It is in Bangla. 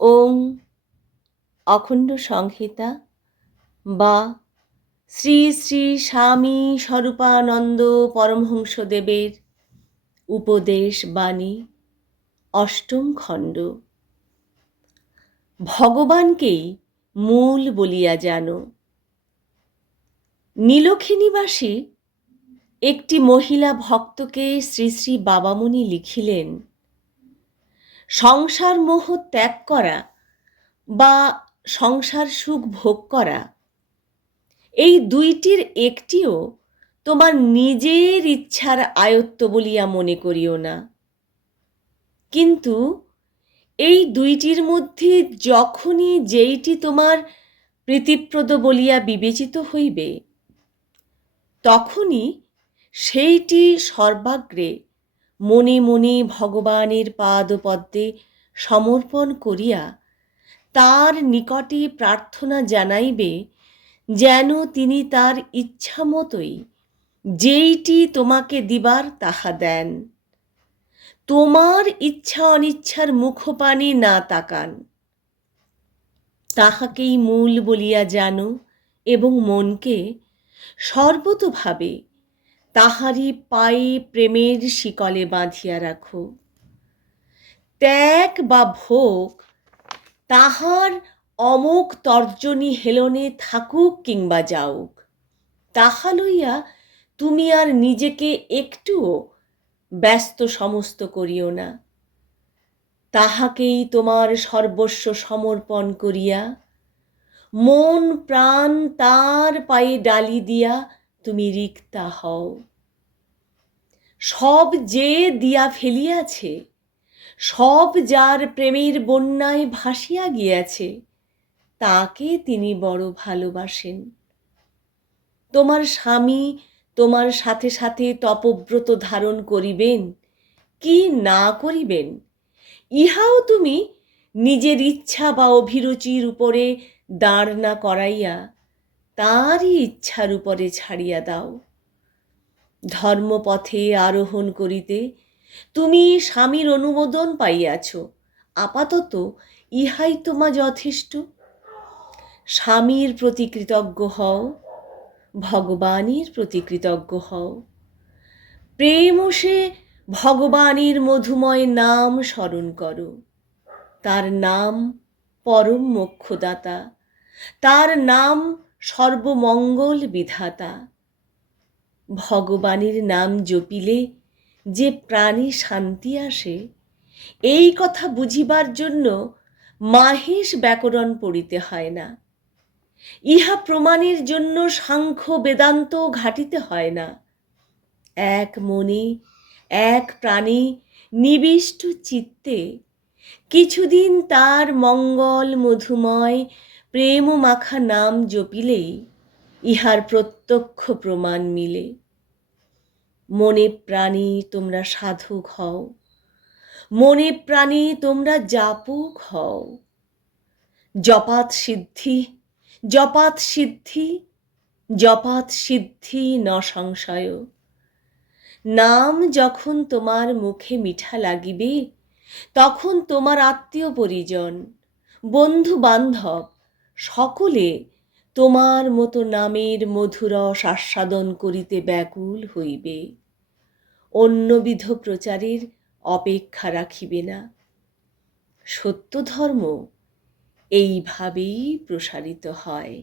ওং অখণ্ড সংহিতা বা শ্রী শ্রী স্বামী স্বরূপানন্দ পরমহংসদেবের উপদেশ বাণী অষ্টম খণ্ড। ভগবানকেই মূল বলিয়া জানো। নীলক্ষীনিবাসী একটি মহিলা ভক্তকে শ্রী শ্রী বাবামণি লিখিলেন, সংসার মোহ ত্যাগ করা বা সংসার সুখ ভোগ করা, এই দুইটির একটিও তোমার নিজের ইচ্ছার আয়ত্ত বলিয়া মনে করিও না। কিন্তু এই দুইটির মধ্যে যখনই যেইটি তোমার প্রীতিপ্রদ বলিয়া বিবেচিত হইবে, তখনই সেইটি সর্বাগ্রে মনে মনে ভগবানের পাদপদ্মে সমর্পণ করিয়া তার নিকটে প্রার্থনা জানাইবে, যেন তিনি তার ইচ্ছা মতোই যেইটি তোমাকে দিবার তাহা দেন। তোমার ইচ্ছা অনিচ্ছার মুখপানে না তাকান। তাহাকেই মূল বলিয়া জানো এবং মনকে সর্বতোভাবে তাহারই পায়ে প্রেমের শিকলে বাঁধিয়া রাখো। ত্যাগ বা ভোগ তাহার অমোঘ তর্জনী হেলনে থাকুক কিংবা যাউক, তাহা লইয়া তুমি আর নিজেকে একটুও ব্যস্ত সমস্ত করিও না। তাহাকেই তোমার সর্বস্ব সমর্পণ করিয়া মন প্রাণ তার পায়ে ডালি দিয়া তুমি রিক্তা হও। সব যে দিয়া ফেলিয়াছে, সব যার প্রেমের বন্যায় ভাসিয়া গিয়াছে, তাকে তিনি বড় ভালোবাসেন। তোমার স্বামী তোমার সাথে সাথে তপব্রত ধারণ করিবেন কি না করিবেন, ইহাও তুমি নিজের ইচ্ছা বা অভিরুচির উপরে দাঁড় না করাইয়া তারই ইচ্ছার উপরে ছাড়িয়া দাও। ধর্মপথে আরোহণ করিতে তুমি স্বামীর অনুমোদন পাইয়াছ, আপাতত ইহাই তোমা যথেষ্ট। স্বামীর প্রতি কৃতজ্ঞ হও, ভগবানের প্রতি কৃতজ্ঞ হও। প্রেমসে ভগবানের মধুময় নাম স্মরণ করো। তার নাম পরম মোক্ষদাতা, তার নাম সর্বমঙ্গল বিধাতা। ভগবানের নাম জপিলে যে প্রাণে শান্তি আসে, এই কথা বুঝিবার জন্য মাহেশ ব্যাকরণ পড়িতে হয় না। ইহা প্রমাণের জন্য সাংখ্য বেদান্ত ঘাটিতে হয় না। এক মনে এক প্রাণে নিবিষ্ট চিত্তে কিছুদিন তার মঙ্গল মধুময় প্রেম মাখা নাম জপিলেই ইহার প্রত্যক্ষ প্রমাণ মিলে। মনে প্রাণে তোমরা সাধক হও, মনে প্রাণে তোমরা জাপক হও। জপাত সিদ্ধি, জপাত সিদ্ধি, জপাত সিদ্ধি ন সংশয়। নাম যখন তোমার মুখে মিঠা লাগিবে, তখন তোমার আত্মীয় পরিজন, বন্ধু বান্ধব সকলে তোমার মতো নামের মধুরস আস্বাদন করিতে ব্যাকুল হইবে। অন্যবিধ প্রচারের অপেক্ষা রাখিবে না। সত্য ধর্ম এইভাবেই প্রসারিত হয়।